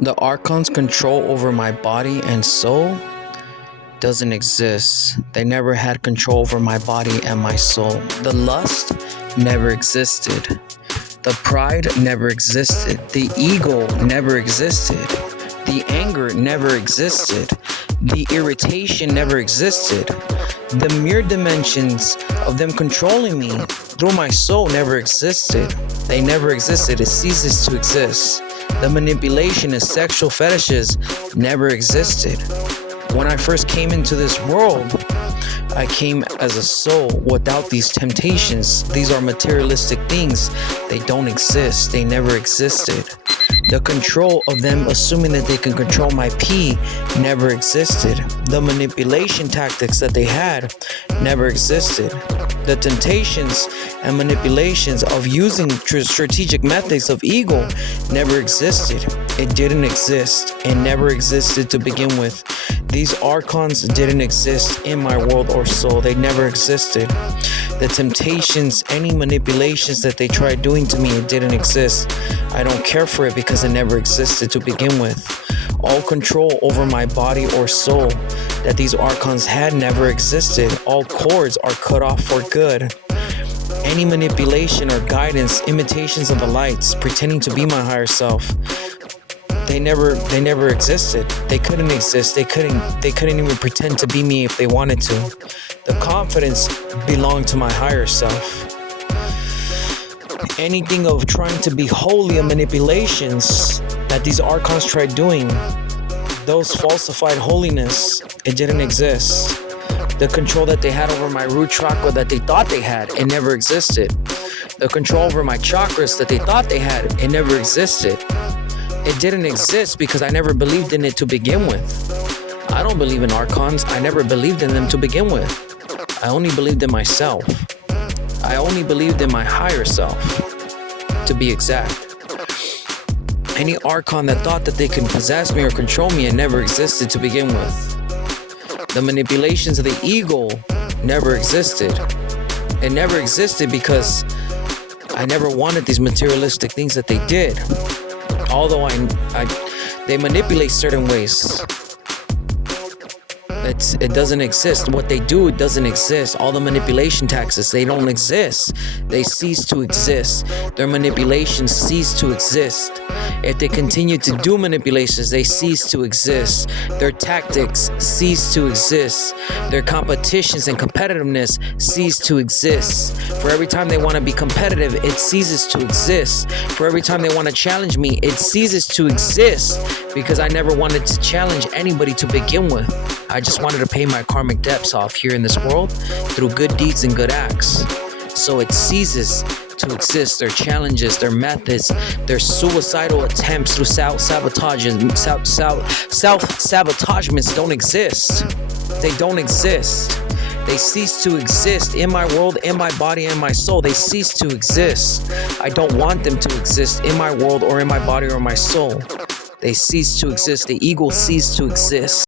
The archons' control over my body and soul doesn't exist. They never had control over my body and my soul. The lust never existed. The pride never existed. The ego never existed. The anger never existed. The irritation never existed. The mere dimensions of them controlling me through my soul never existed. They never existed. It ceases to exist. The manipulation and sexual fetishes never existed. When I first came into this world, I came as a soul without these temptations. These are materialistic things. They don't exist. They never existed. The control of them assuming that they can control my pee never existed. The manipulation tactics that they had never existed. The temptations and manipulations of using strategic methods of ego never existed. It didn't exist. It never existed to begin with. These archons didn't exist in my world or soul. They never existed. The temptations, any manipulations that they tried doing to me, it didn't exist. I don't care for it because it never existed to begin with. All control over my body or soul that these archons had never existed. All cords are cut off for good. Any manipulation or guidance, imitations of the lights, pretending to be my higher self, they never existed. They couldn't exist. They couldn't even pretend to be me if they wanted to. The confidence belonged to my higher self. Anything of trying to be holy and manipulations that these archons tried doing, those falsified holiness, it didn't exist. The control that they had over my root chakra that they thought they had, it never existed. The control over my chakras that they thought they had, it never existed. It didn't exist because I never believed in it to begin with. I don't believe in archons. I never believed in them to begin with. I only believed in myself. I only believed in my higher self, to be exact. Any archon that thought that they could possess me or control me, it never existed to begin with. The manipulations of the ego never existed. It never existed because I never wanted these materialistic things that they did. Although they manipulate certain ways. It doesn't exist. What they do, it doesn't exist. All the manipulation tactics, they don't exist. They cease to exist. Their manipulations cease to exist. If they continue to do manipulations, they cease to exist. Their tactics cease to exist. Their competitions and competitiveness cease to exist. For every time they want to be competitive, it ceases to exist. For every time they want to challenge me, it ceases to exist because I never wanted to challenge anybody to begin with. I just wanted to pay my karmic debts off here in this world through good deeds and good acts. So it ceases to exist. Their challenges, their methods, their suicidal attempts through self-sabotagements don't exist. They don't exist. They cease to exist in my world, in my body, and my soul. They cease to exist. I don't want them to exist in my world or in my body or my soul. They cease to exist. The ego ceased to exist.